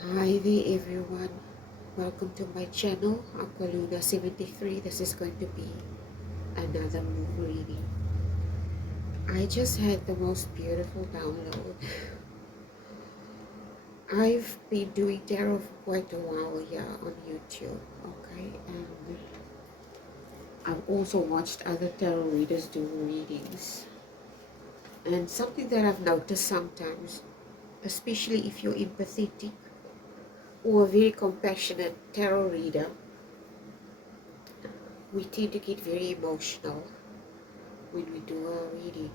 Hi there everyone, welcome to my channel Aqualuna73. This is going to be another moon reading. I just had the most beautiful download. I've been doing tarot for quite a while here on YouTube, okay, and I've also watched other tarot readers do readings. And something that I've noticed sometimes, especially if you're empathetic or a very compassionate tarot reader, we tend to get very emotional when we do a reading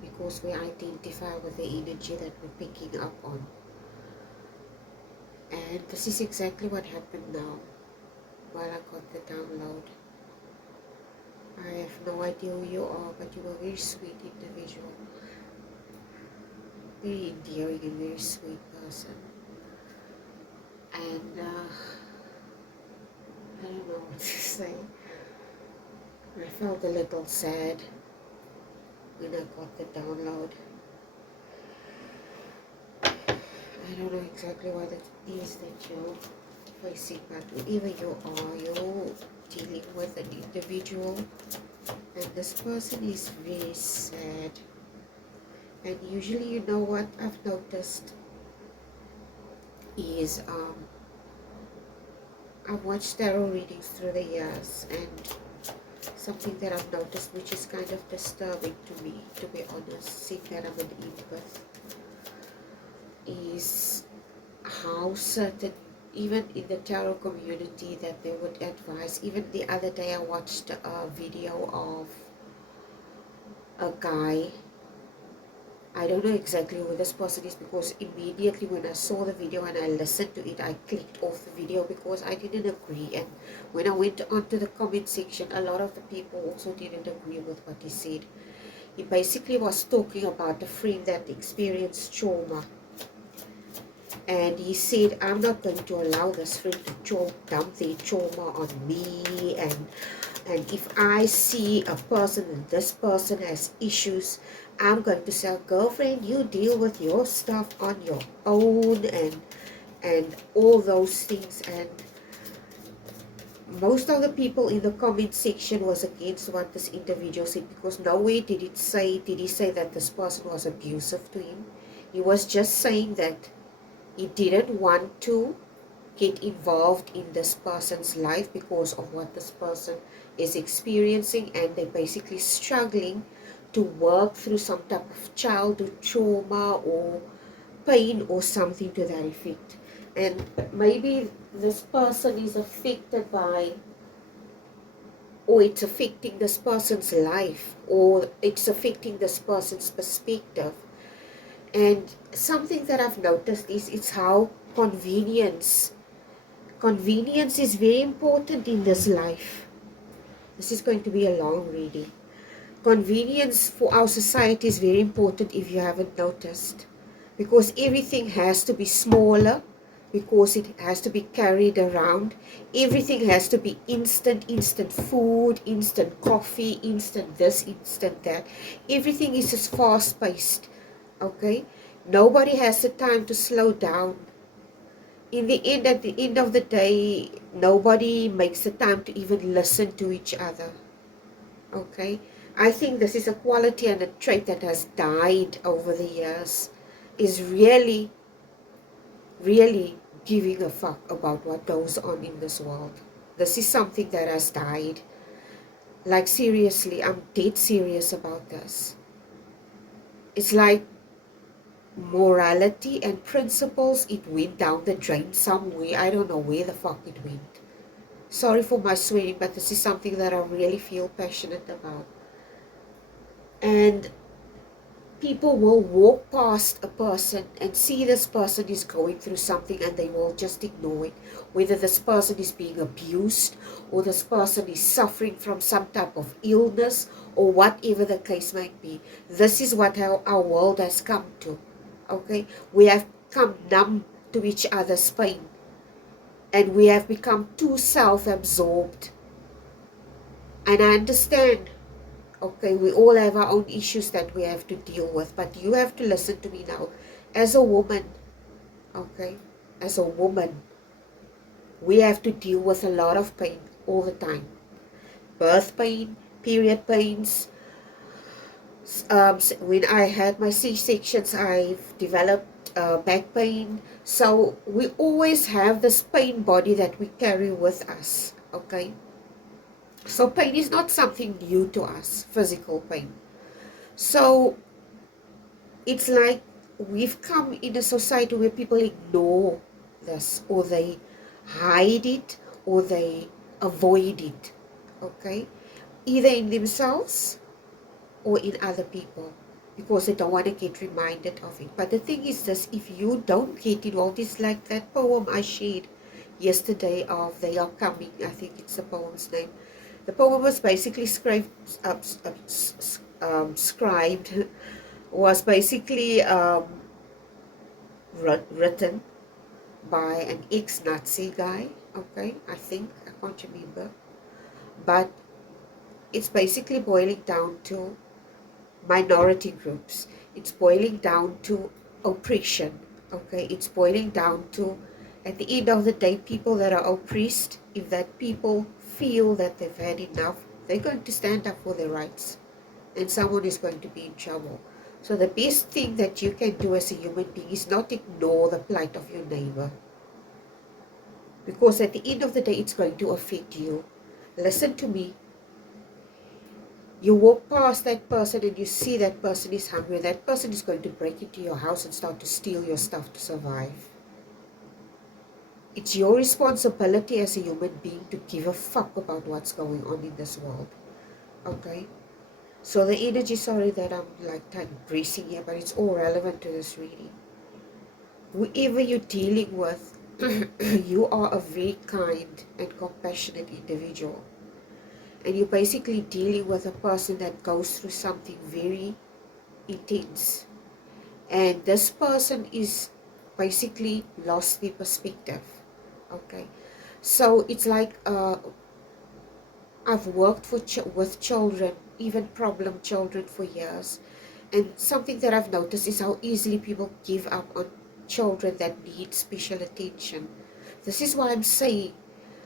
because we identify with the energy that we're picking up on. And this is exactly what happened now while I got the download. I have no idea who you are, but you are a very sweet individual, very endearing and very sweet person. And I don't know what to say. I felt a little sad when I got the download. I don't know exactly what it is that you're facing, but whoever you are, you're dealing with an individual, and this person is very sad. And usually, you know what I've noticed is I've watched tarot readings through the years, and something that I've noticed which is kind of disturbing to me, to be honest, seeing that I'm an empath, is how certain, even in the tarot community, that they would advise. Even the other day I watched a video of a guy. I don't know exactly who this person is because immediately when I saw the video and I listened to it, I clicked off the video because I didn't agree. And when I went onto the comment section, a lot of the people also didn't agree with what he said. He basically was talking about a friend that experienced trauma. And he said, I'm not going to allow this friend to dump their trauma on me. And if I see a person and this person has issues, I'm going to say, girlfriend, you deal with your stuff on your own, and all those things. And most of the people in the comment section was against what this individual said, because nowhere did he say that this person was abusive to him. He was just saying that he didn't want to get involved in this person's life because of what this person is experiencing, and they're basically struggling to work through some type of childhood trauma or pain or something to that effect. And maybe this person is affected by, or it's affecting this person's life, or it's affecting this person's perspective. And something that I've noticed is it's how convenience is very important in this life. This is going to be a long reading. Convenience for our society is very important, if you haven't noticed, because everything has to be smaller, because it has to be carried around. Everything has to be instant food, instant coffee, instant this, instant that. Everything is just fast paced. Okay, nobody has the time to slow down. In the end, at the end of the day, nobody makes the time to even listen to each other. Okay, I think this is a quality and a trait that has died over the years, is really giving a fuck about what goes on in this world. This is something that has died. Like, seriously, I'm dead serious about this. It's like morality and principles, it went down the drain somewhere. I don't know where the fuck it went. Sorry for my swearing, but this is something that I really feel passionate about. And people will walk past a person and see this person is going through something, and they will just ignore it. Whether this person is being abused, or this person is suffering from some type of illness, or whatever the case might be. This is what our world has come to. Okay, we have become numb to each other's pain, and we have become too self-absorbed. And I understand, okay, we all have our own issues that we have to deal with, but you have to listen to me now. As a woman, okay, as a woman, we have to deal with a lot of pain all the time. Birth pain, period pains. When I had my C-sections, I've developed back pain. So we always have this pain body that we carry with us, okay? So pain is not something new to us, physical pain. So it's like we've come in a society where people ignore this, or they hide it, or they avoid it, okay? Either in themselves or in other people, because they don't want to get reminded of it. But the thing is this, if you don't get involved, it's like that poem I shared yesterday of They Are Coming. I think it's the poem's name. The poem was basically scribed was basically written by an ex-Nazi guy, okay, I think, I can't remember, but it's basically boiling down to minority groups. It's boiling down to oppression, okay? It's boiling down to, at the end of the day, people that are oppressed, if that people feel that they've had enough, they're going to stand up for their rights, and someone is going to be in trouble. So the best thing that you can do as a human being is not ignore the plight of your neighbor, because at the end of the day, it's going to affect you. Listen to me. You walk past that person and you see that person is hungry. That person is going to break into your house and start to steal your stuff to survive. It's your responsibility as a human being to give a fuck about what's going on in this world. Okay? So the energy, sorry that I'm like digressing here, but it's all relevant to this reading. Whoever you're dealing with, you are a very kind and compassionate individual. And you're basically dealing with a person that goes through something very intense. And this person is basically lost their perspective. Okay. So it's like I've worked with children, even problem children, for years. And something that I've noticed is how easily people give up on children that need special attention. This is why I'm saying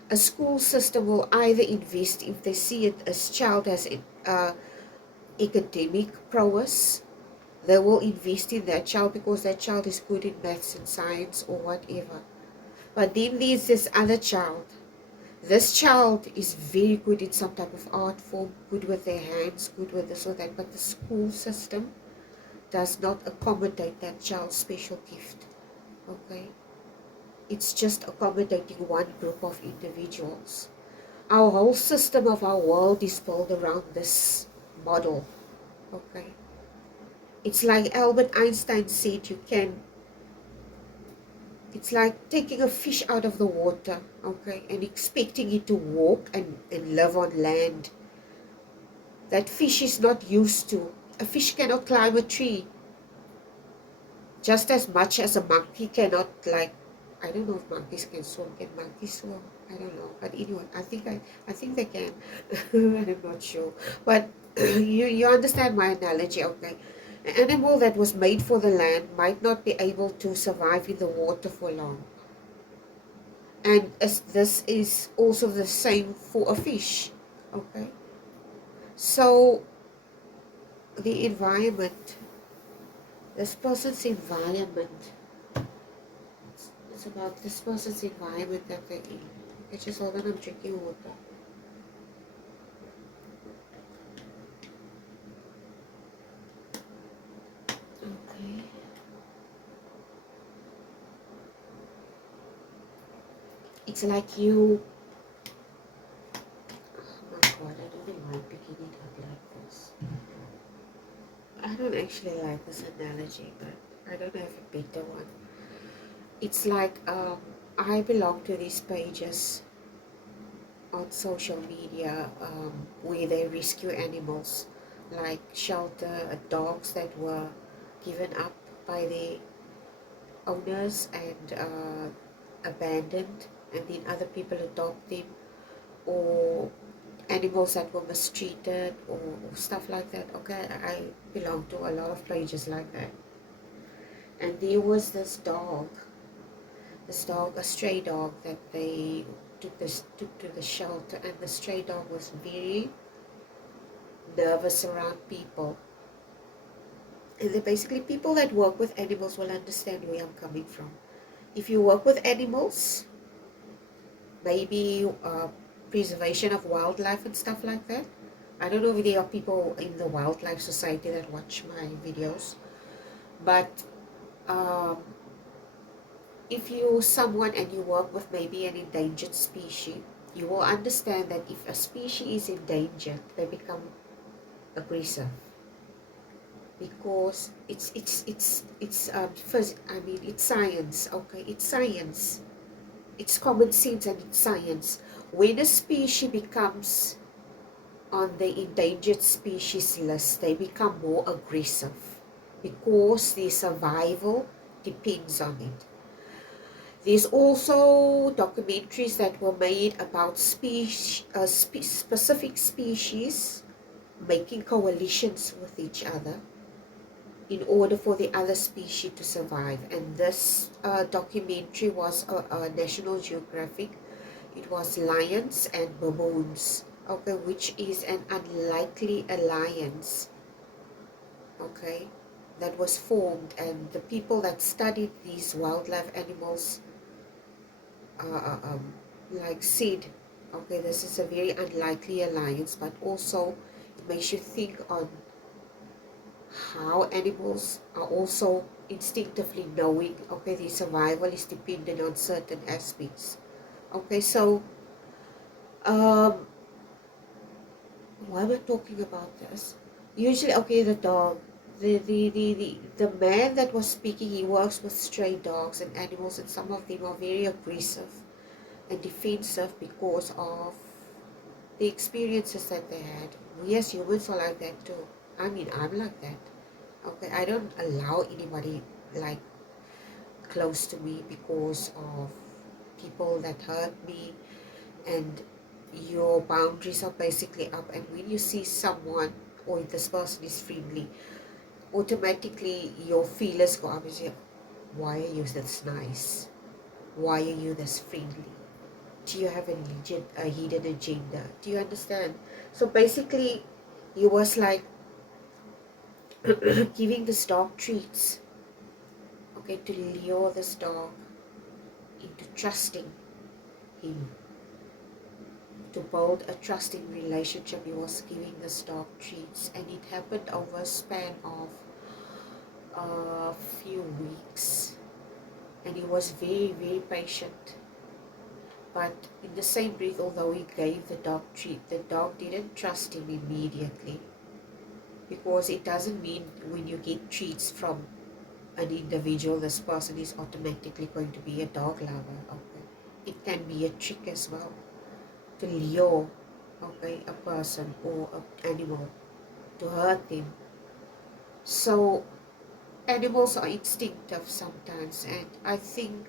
a school system will either invest, if they see it as child as academic prowess, they will invest in that child because that child is good in maths and science or whatever. But then there's this other child. This child is very good in some type of art form, good with their hands, good with this or that, but the school system does not accommodate that child's special gift. Okay? It's just accommodating one group of individuals. Our whole system of our world is built around this model. Okay? It's like Albert Einstein said, it's like taking a fish out of the water, okay, and expecting it to walk and live on land. That fish is not used to. A fish cannot climb a tree, just as much as a monkey cannot, like, I don't know if monkeys can swim. Can monkeys swim? I don't know. But anyway, I think they can. I'm not sure. But you understand my analogy, okay? An animal that was made for the land might not be able to survive in the water for long. And as this is also the same for a fish, okay? So the environment, this person's environment, it's about this person's environment that they're in. It's just hold on, I'm drinking water. Okay. It's like you, oh my god, I don't know why I'm picking it up like this. I don't actually like this analogy, but I don't have a better one. It's like I belong to these pages on social media where they rescue animals, like shelter dogs that were given up by their owners and abandoned, and then other people adopt them, or animals that were mistreated, or stuff like that. Okay, I belong to a lot of pages like that. And there was this dog this dog, a stray dog that they took to the shelter, and the stray dog was very nervous around people. And then basically people that work with animals will understand where I'm coming from. If you work with animals, maybe preservation of wildlife and stuff like that. I don't know if there are people in the wildlife society that watch my videos, but um, if you're someone and you work with maybe an endangered species, you will understand that if a species is endangered, they become aggressive, because first, I mean, it's science. Okay, it's science, it's common sense, and it's science. When a species becomes on the endangered species list, they become more aggressive because their survival depends on it. There's also documentaries that were made about specific species making coalitions with each other in order for the other species to survive. And this documentary was National Geographic. It was lions and baboons, okay, which is an unlikely alliance, okay, that was formed. And the people that studied these wildlife animals like said, okay, this is a very unlikely alliance, but also it makes you think on how animals are also instinctively knowing, okay, their survival is dependent on certain aspects. Okay, so why we're talking about this? Usually, okay, the dog, the man that was speaking, he works with stray dogs and animals, and some of them are very aggressive and defensive because of the experiences that they had. We as humans are like that too. I mean, I'm like that. Okay, I don't allow anybody like close to me because of people that hurt me, and your boundaries are basically up. And when you see someone or this person is friendly, automatically your feelers go up and say, why are you this nice? Why are you this friendly? Do you have a hidden agenda? Do you understand? So basically, he was like giving this dog treats, okay, to lure this dog into trusting him, to build a trusting relationship. He was giving this dog treats, and it happened over a span of a few weeks, and he was very, very patient. But in the same breath, although he gave the dog treat, the dog didn't trust him immediately, because it doesn't mean when you get treats from an individual, this person is automatically going to be a dog lover. Okay, it can be a trick as well to lure, okay, a person or an animal, to hurt them. So animals are instinctive sometimes, and I think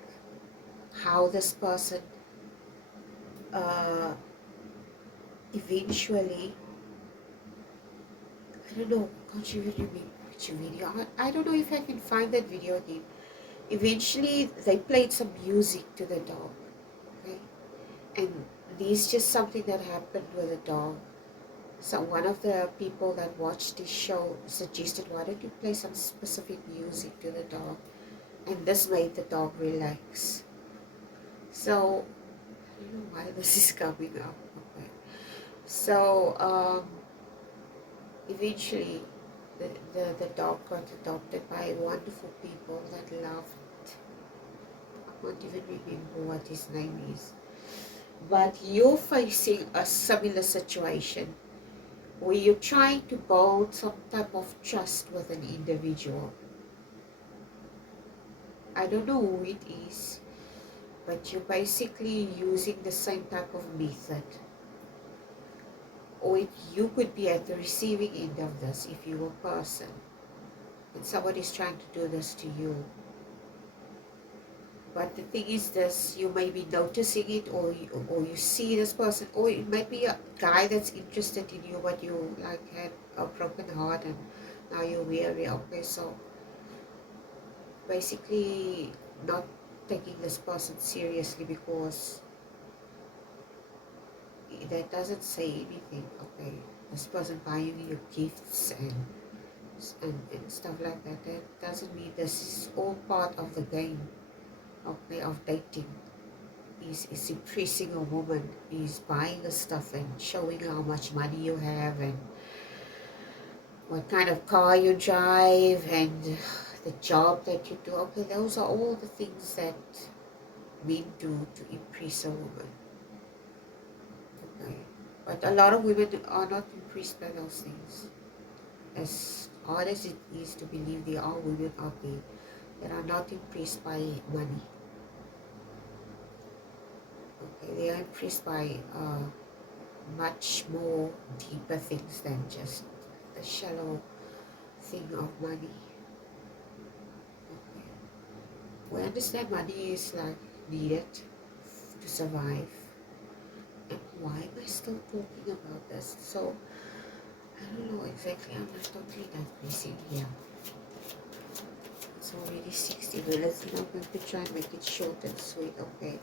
how this person uh, eventually, I don't know, can't you really remember which video? I don't know if I can find that video again. Eventually, they played some music to the dog, okay? And this is just something that happened with the dog. So one of the people that watched this show suggested, why don't you play some specific music to the dog? And this made the dog relax. So, I don't know why this is coming up. Okay. So, eventually, the dog got adopted by wonderful people that loved, I can't even remember what his name is. But you're facing a similar situation where you're trying to build some type of trust with an individual. I don't know who it is, but you're basically using the same type of method. Or you could be at the receiving end of this if you're a person and somebody's trying to do this to you. But the thing is this, you may be noticing it, or you see this person, or it might be a guy that's interested in you, but you like had a broken heart and now you're weary. Okay, so basically not taking this person seriously, because that doesn't say anything. Okay, this person buying you gifts and stuff like that, that doesn't mean this is all part of the game, okay, of dating. Is impressing a woman, is buying the stuff and showing how much money you have and what kind of car you drive and the job that you do. Okay, those are all the things that men do to impress a woman. Okay, but a lot of women are not impressed by those things. As hard as it is to believe, there are women out there that are not impressed by money. Okay, they are impressed by much more deeper things than just the shallow thing of money. Okay. We understand money is like needed to survive. And why am I still talking about this? So I don't know exactly. I'm not totally digressing here. It's already 60 minutes and I'm going to try and make it short and sweet. Okay.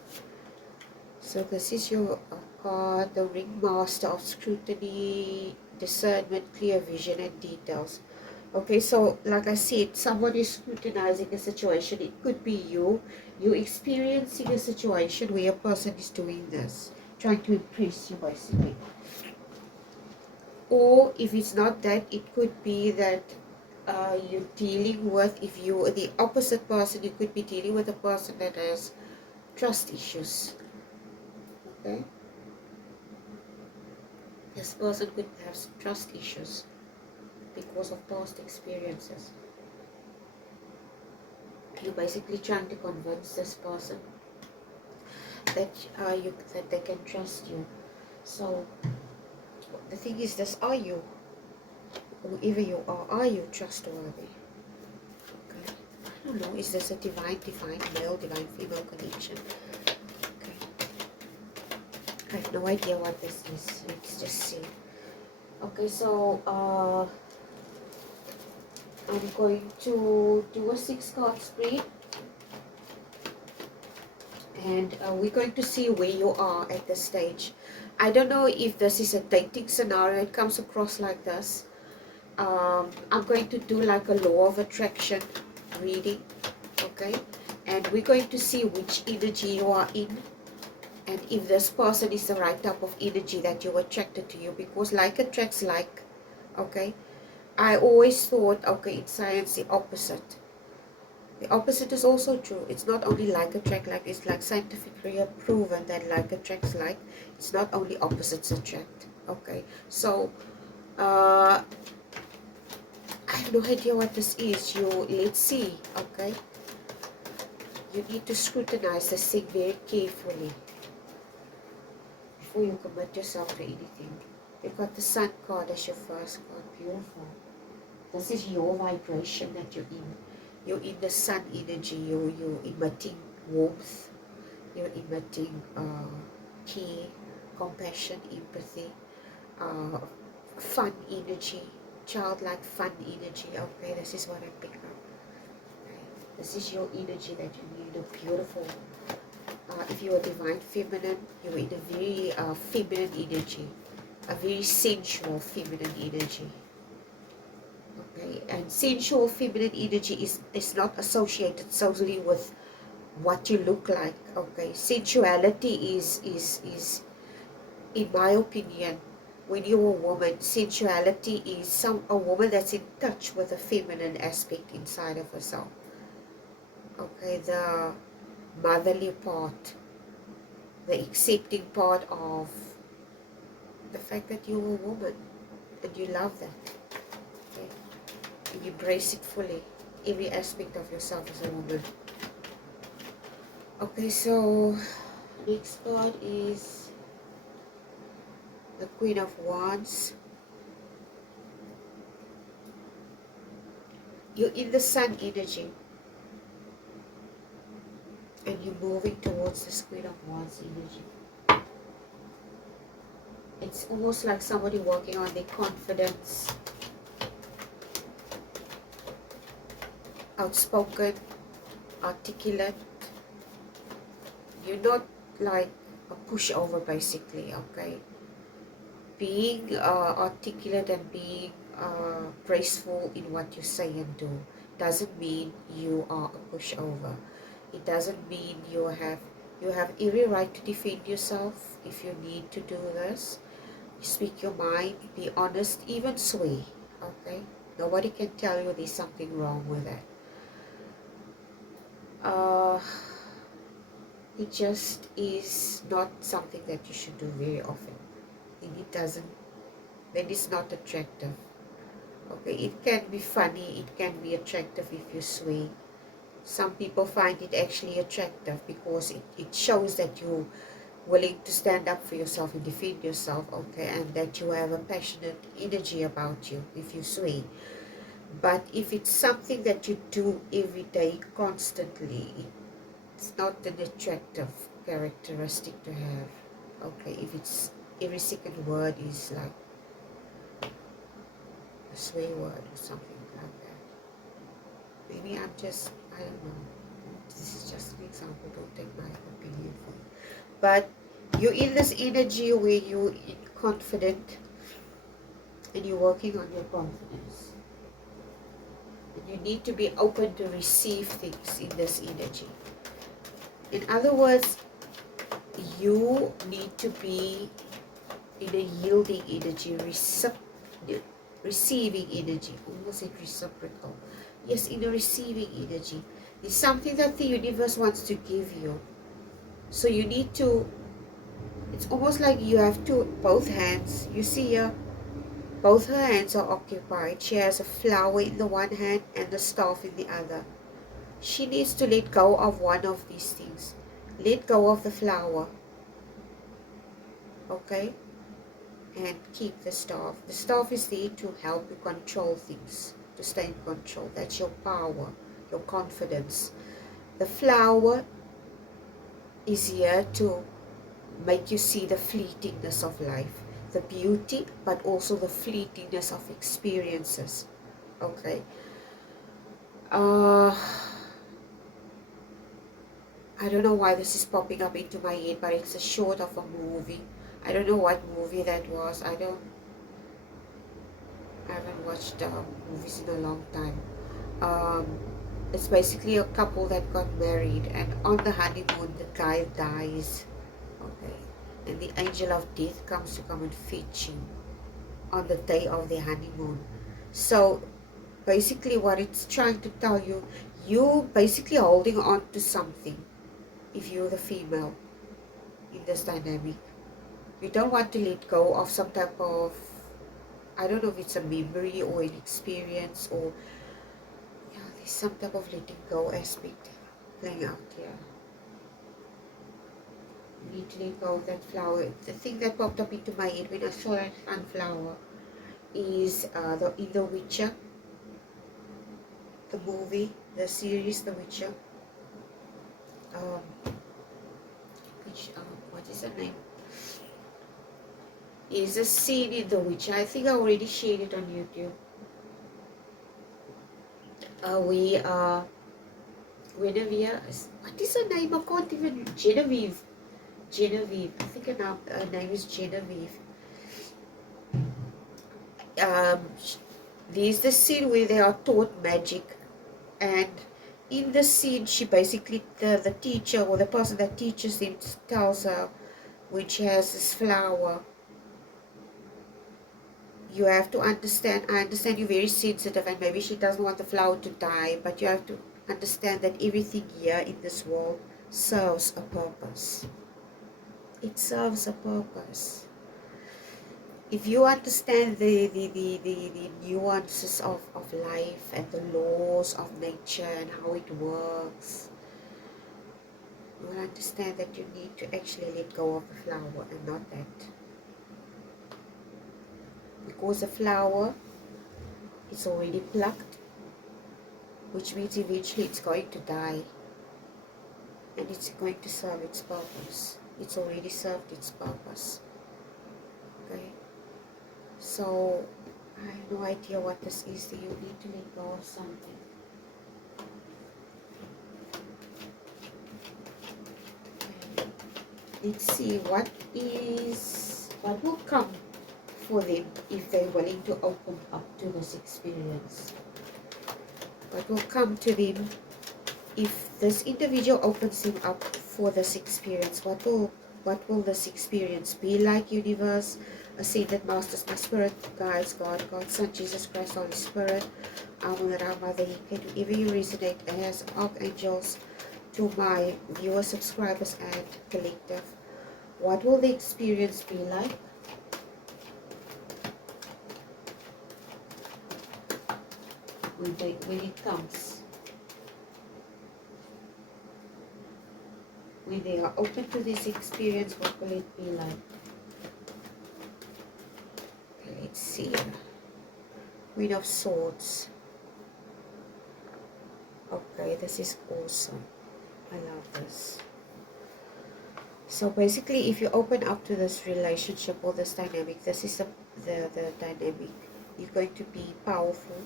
So this is your card, the Ringmaster of Scrutiny, Discernment, Clear Vision and Details. Okay, so like I said, somebody is scrutinizing a situation. It could be you. You're experiencing a situation where a person is doing this, trying to impress you basically. Or if it's not that, it could be that you're dealing with, if you're the opposite person, you could be dealing with a person that has trust issues. Okay, this person could have trust issues because of past experiences. You're basically trying to convince this person that that they can trust you. So the thing is this: are you, whoever you are you trustworthy? Okay, I don't know. Is this a divine male, divine female connection? I have no idea what this is. Let's just see. Okay, so I'm going to do a 6-card spread, and we're going to see where you are at this stage. I don't know if this is a dating scenario. It comes across like this. I'm going to do like a law of attraction reading, okay, and we're going to see which energy you are in, and if this person is the right type of energy that you're attracted to you, because like attracts like. Okay, I always thought, okay, in science, the opposite. The opposite is also true. It's not only like attract like, it's like scientifically proven that like attracts like. It's not only opposites attract. Okay, so I have no idea what this is. Let's see. Okay, you need to scrutinize this thing very carefully before you commit yourself to anything. You've got the Sun card as your first card. Beautiful. This is your vibration that you're in. You're in the sun energy. You're emitting warmth. You're emitting care, compassion, empathy, fun energy, childlike fun energy. Okay, this is what I pick up. Okay. This is your energy that you need. A beautiful. If you're a divine feminine, you're in a very feminine energy, a very sensual feminine energy. Okay, and sensual feminine energy is not associated solely with what you look like. Okay, sensuality is in my opinion, when you're a woman, sensuality is a woman that's in touch with the feminine aspect inside of herself. Okay, the motherly part, the accepting part of the fact that you're a woman and you love that. Okay, you embrace it fully, every aspect of yourself as a woman. Okay, so next card is the Queen of Wands. You're in the sun energy and you're moving towards this Queen of Wands energy. It's almost like somebody working on their confidence, outspoken, articulate, You're not like a pushover basically, okay? Being articulate and being graceful in what you say and do doesn't mean you are a pushover. It doesn't mean you have every right to defend yourself if you need to do this. Speak your mind, be honest, even swear, okay? Nobody can tell you there's something wrong with that. It just is not something that you should do very often. And it doesn't, then it's not attractive. Okay, it can be funny, it can be attractive if you swear. Some people find it actually attractive because it shows that you're willing to stand up for yourself and defend yourself, okay, and that you have a passionate energy about you if you swear. But if it's something that you do every day, constantly, it's not an attractive characteristic to have, okay, if it's every second word is like a swear word or something like that. Maybe I don't know. This is just an example, don't take my opinion for it. But you're in this energy where you're confident and you're working on your confidence. And you need to be open to receive things in this energy. In other words, you need to be in a yielding energy, receiving energy, almost like reciprocal. Yes, in a receiving energy. It's something that the universe wants to give you. So you need to, it's almost like you have both hands. You see here, both her hands are occupied. She has a flower in the one hand and the staff in the other. She needs to let go of one of these things. Let go of the flower. Okay? And keep the staff. The staff is there to help you control things, to stay in control. That's your power, your confidence. The flower is here to make you see the fleetingness of life, the beauty, but also the fleetingness of experiences. Okay. I don't know why this is popping up into my head, but it's a short of a movie. I don't know what movie that was. I haven't watched movies in a long time. It's basically a couple that got married, and on the honeymoon the guy dies. Okay. And the angel of death comes to come and fetch him on the day of the honeymoon. So basically what it's trying to tell you, you're basically holding on to something if you're the female in this dynamic. You don't want to let go of some type of, I don't know if it's a memory or an experience, or yeah, there's some type of letting go aspect playing out here. You need to let go of that flower. The thing that popped up into my head when I saw that sunflower is in The Witcher, the movie, the series The Witcher. What is the name? Is a scene in The Witcher. I think I already shared it on YouTube. Guinevere, what is her name? I can't even, Genevieve. I think her name is Genevieve. There's the scene where they are taught magic, and in the scene she basically, the teacher or the person that teaches them tells her, when she has this flower, you have to understand, I understand you're very sensitive and maybe she doesn't want the flower to die, but you have to understand that everything here in this world serves a purpose. It serves a purpose. If you understand the nuances of life and the laws of nature and how it works, you will understand that you need to actually let go of the flower and not that. Because the flower is already plucked, which means eventually it's going to die and it's going to serve its purpose. It's already served its purpose. Okay? So, I have no idea what this is. You need to let go of something. Okay. Let's see what will come for them if they're willing to open up to this experience. What will come to them if this individual opens him up for this experience? What will this experience be like, universe? Ascended Masters, my spirit guides, God, Son, Jesus Christ, Holy Spirit, Amun Ra, Mother Ike, whoever you resonate as, archangels, to my viewers, subscribers, and collective. What will the experience be like? When it comes, when they are open to this experience, what will it be like? Okay, let's see. Queen of Swords. Okay, this is awesome. I love this. So basically, if you open up to this relationship or this dynamic, this is the dynamic. You're going to be powerful.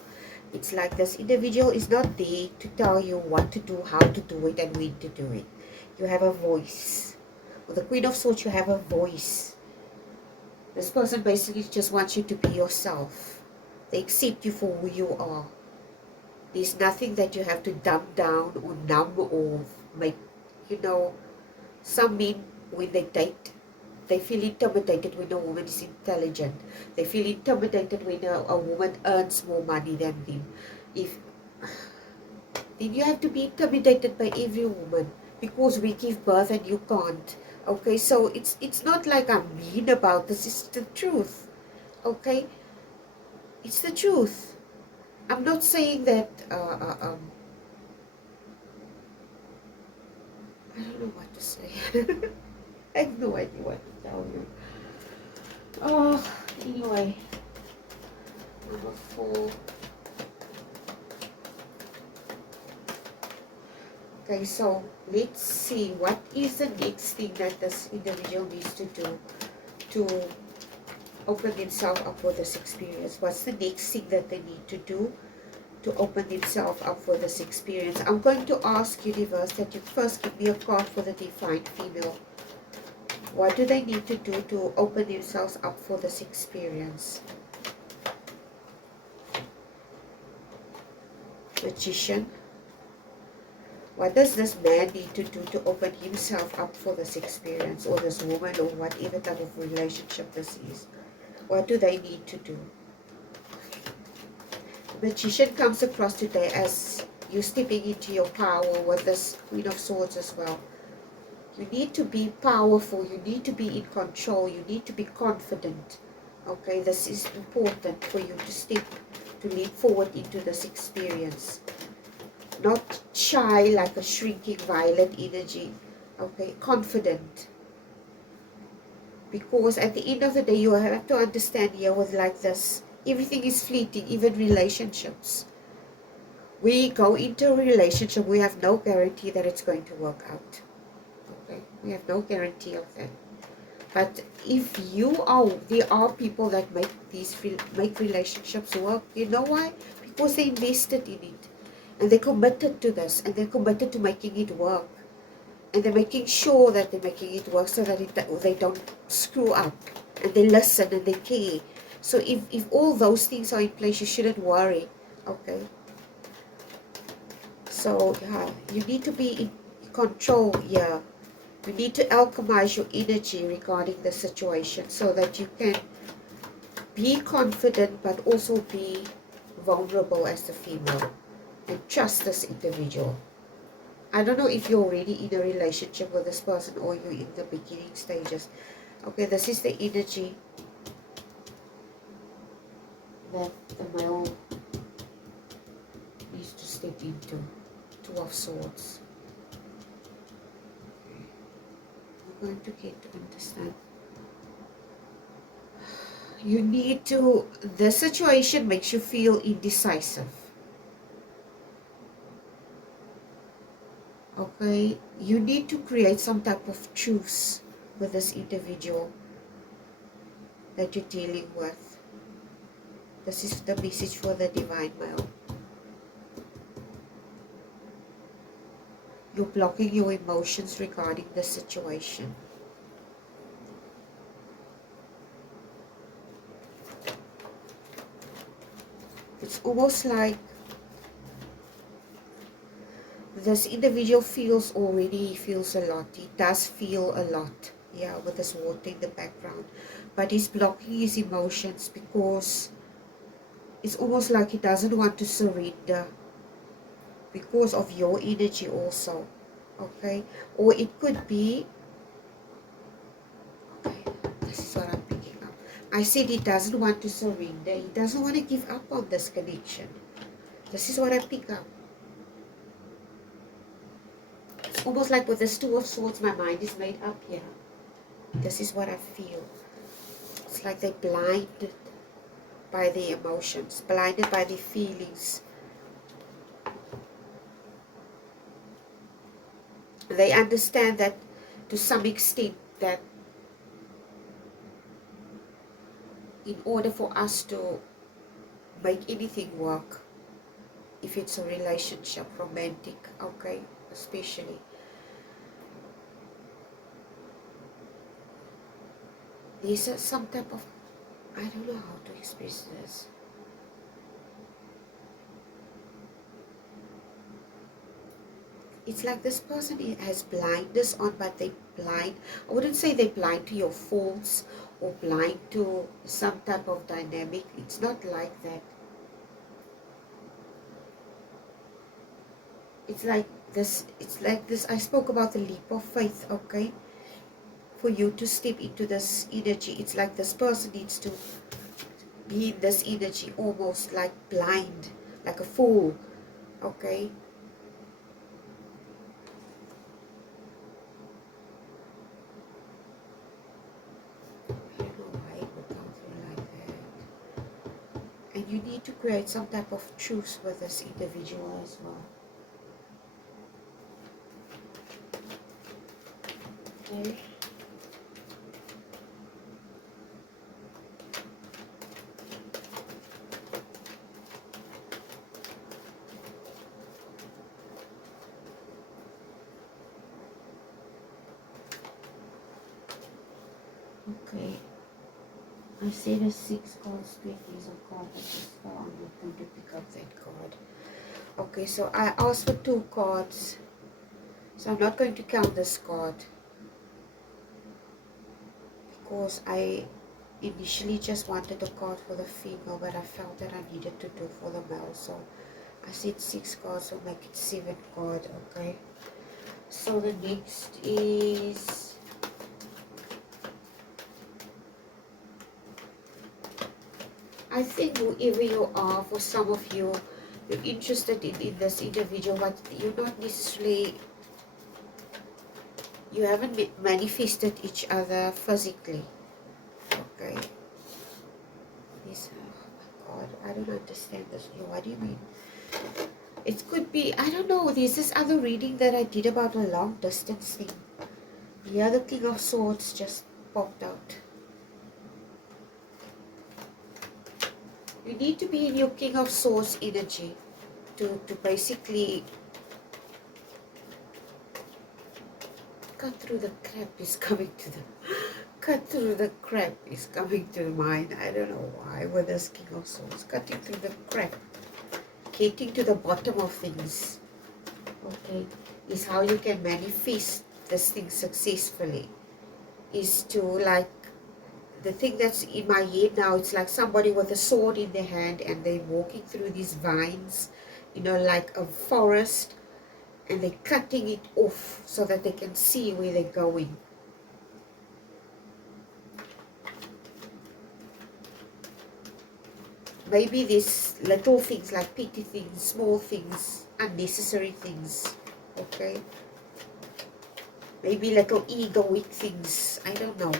It's like this individual is not there to tell you what to do, how to do it, and when to do it. You have a voice. With the Queen of Swords, you have a voice. This person basically just wants you to be yourself. They accept you for who you are. There's nothing that you have to dumb down or numb or make, some men, when they date, they feel intimidated when a woman is intelligent. They feel intimidated when a woman earns more money than them. Then you have to be intimidated by every woman because we give birth and you can't. Okay, so it's not like I'm mean about this. It's the truth. Okay, it's the truth. I'm not saying that. I don't know what to say. I have no idea what to tell you. Oh, anyway. Number 4. Okay, so let's see what is the next thing that this individual needs to do to open themselves up for this experience. What's the next thing that they need to do to open themselves up for this experience? I'm going to ask universe that you first give me a card for the divine female. What do they need to do to open themselves up for this experience? Magician. What does this man need to do to open himself up for this experience, or this woman, or whatever type of relationship this is? What do they need to do? The Magician comes across today as you stepping into your power with this Queen of Swords as well. You need to be powerful. You need to be in control. You need to be confident. Okay, this is important for you to leap forward into this experience. Not shy like a shrinking violet energy. Okay, confident. Because at the end of the day, you have to understand here with like this, everything is fleeting, even relationships. We go into a relationship, we have no guarantee that it's going to work out. Okay, we have no guarantee of that. But if there are people that make relationships work. You know why? Because they invested in it. And they're committed to this, and they're committed to making it work. And they're making sure that they're making it work so that they don't screw up. And they listen and they care. So if all those things are in place, you shouldn't worry. Okay? So yeah, you need to be in control here. You need to alchemize your energy regarding the situation so that you can be confident but also be vulnerable as the female. And trust this individual. I don't know if you're already in a relationship with this person or you're in the beginning stages. Okay, this is the energy that the male needs to step into. 2 of Swords. Okay. You're going to get to understand. You need to, the situation makes you feel indecisive. Okay, you need to create some type of truce with this individual that you're dealing with. This is the message for the divine male. You're blocking your emotions regarding the situation. It's almost like this individual feels a lot. He does feel a lot. Yeah, with this water in the background. But he's blocking his emotions because it's almost like he doesn't want to surrender because of your energy also. Okay? Or it could be, okay, this is what I'm picking up. I said he doesn't want to surrender. He doesn't want to give up on this connection. This is what I pick up. It's almost like with this Two of Swords, my mind is made up here. This is what I feel. It's like they're blinded by their emotions, blinded by their feelings. They understand that to some extent that in order for us to make anything work, if it's a relationship, romantic, okay, especially, there's some type of, I don't know how to express this. It's like this person has blindness on, but they blind. I wouldn't say they blind to your faults or blind to some type of dynamic. It's not like that. It's like this. It's like this. I spoke about the leap of faith, okay? For you to step into this energy, it's like this person needs to be in this energy, almost like blind, like a fool, okay? And you need to create some type of truce with this individual as well. Okay. Okay. I said a 6 cards, 2 keys of cards. I just fell. I'm not going to pick up that card. Okay, so I asked for 2 cards. So I'm not going to count this card. Because I initially just wanted a card for the female, but I felt that I needed to do for the male. So I said 6 cards, so make it 7 cards, okay? So the next is... I think whoever you are, for some of you, you're interested in this individual, but you're not necessarily, you haven't manifested each other physically. Okay. Yes, oh my God, I don't understand this. What do you mean? It could be, I don't know, there's this other reading that I did about a long distance thing. Yeah, the King of Swords just popped out. You need to be in your King of Swords energy to basically cut through the crap is coming to the cut through the crap is coming to the mind. I don't know why with this King of Swords. Cutting through the crap, getting to the bottom of things, okay, is how you can manifest this thing successfully. Is to, like, the thing that's in my head now, it's like somebody with a sword in their hand and they're walking through these vines, you know, like a forest, and they're cutting it off so that they can see where they're going. Maybe these little things, like petty things, small things, unnecessary things, okay? Maybe little egoic things, I don't know.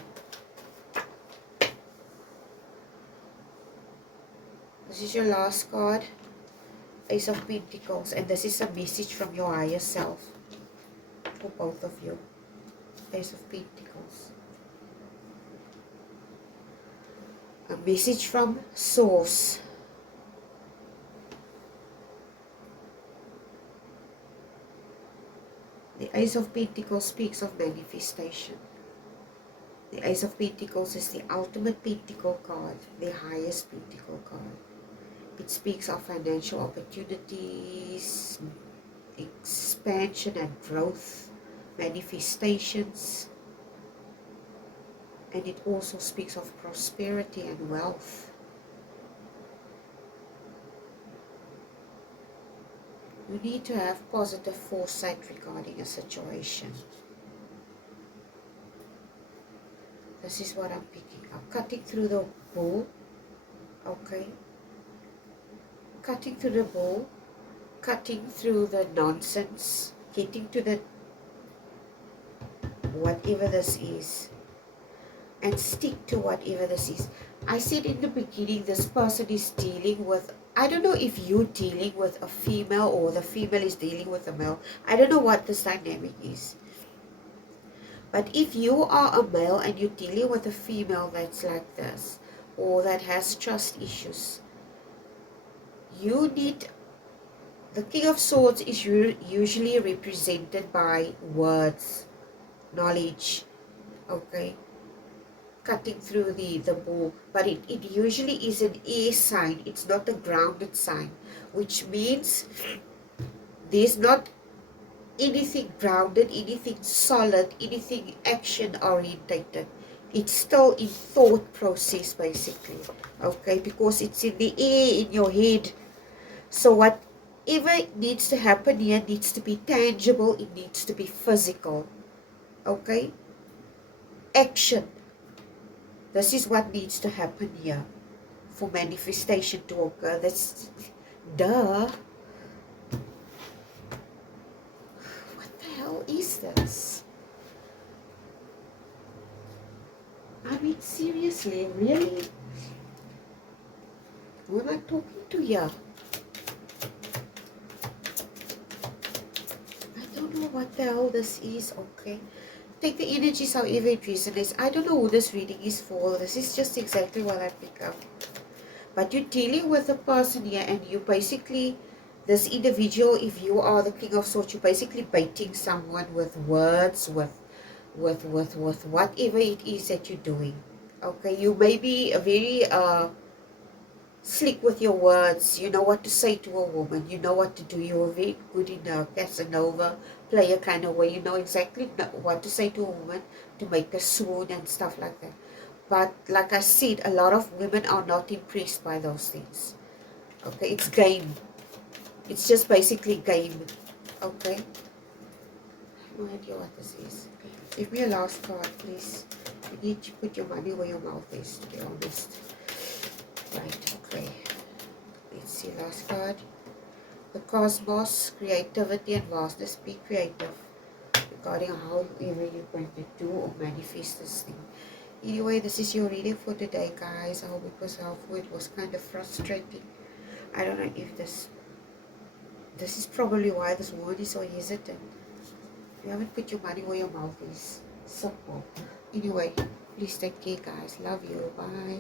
This is your last card, Ace of Pentacles, and this is a message from your higher self for both of you. Ace of Pentacles. A message from Source. The Ace of Pentacles speaks of manifestation. The Ace of Pentacles is the ultimate Pentacle card, the highest Pentacle card. It speaks of financial opportunities, expansion and growth, manifestations. And it also speaks of prosperity and wealth. You need to have positive foresight regarding a situation. This is what I'm picking up. Cutting through the bull. Okay. Cutting through the bull. Cutting through the nonsense. Getting to the whatever this is. And stick to whatever this is. I said in the beginning, this person is dealing with, I don't know if you're dealing with a female or the female is dealing with a male. I don't know what this dynamic is. But if you are a male and you're dealing with a female that's like this, or that has trust issues, you need, the King of Swords is usually represented by words, knowledge, okay? Cutting through the bull, but it usually is an air sign. It's not a grounded sign, which means there's not anything grounded, anything solid, anything action orientated. It's still in thought process basically, okay, because it's in the air, in your head. So whatever needs to happen here needs to be tangible, it needs to be physical, okay, action. This is what needs to happen here for manifestation to occur. That's duh. What the hell is this? I mean, seriously, really? Who am I talking to here? I don't know what the hell this is, okay? Take the energies however it resonates. I don't know who this reading is for. This is just exactly what I pick up. But you're dealing with a person here and you basically, this individual, if you are the King of Swords, you're basically baiting someone with words, with whatever it is that you're doing. Okay, you may be a very slick with your words. You know what to say to a woman. You know what to do. You're very good in a Casanova player kind of way. You know exactly what to say to a woman to make her swoon and stuff like that. But like I said, a lot of women are not impressed by those things. Okay, it's game. It's just basically game. Okay. I have no idea what this is. Give me a last card, please. You need to put your money where your mouth is, to be honest. Right, okay. Let's see, last card. The cosmos, creativity and vastness. Be creative regarding however you're going to do or manifest this thing. Anyway, this is your reading for today, guys. I hope it was helpful. It was kind of frustrating. I don't know if this is probably why this woman is so hesitant. You haven't put your money where your mouth is. Simple. Anyway, please take care, guys. Love you. Bye.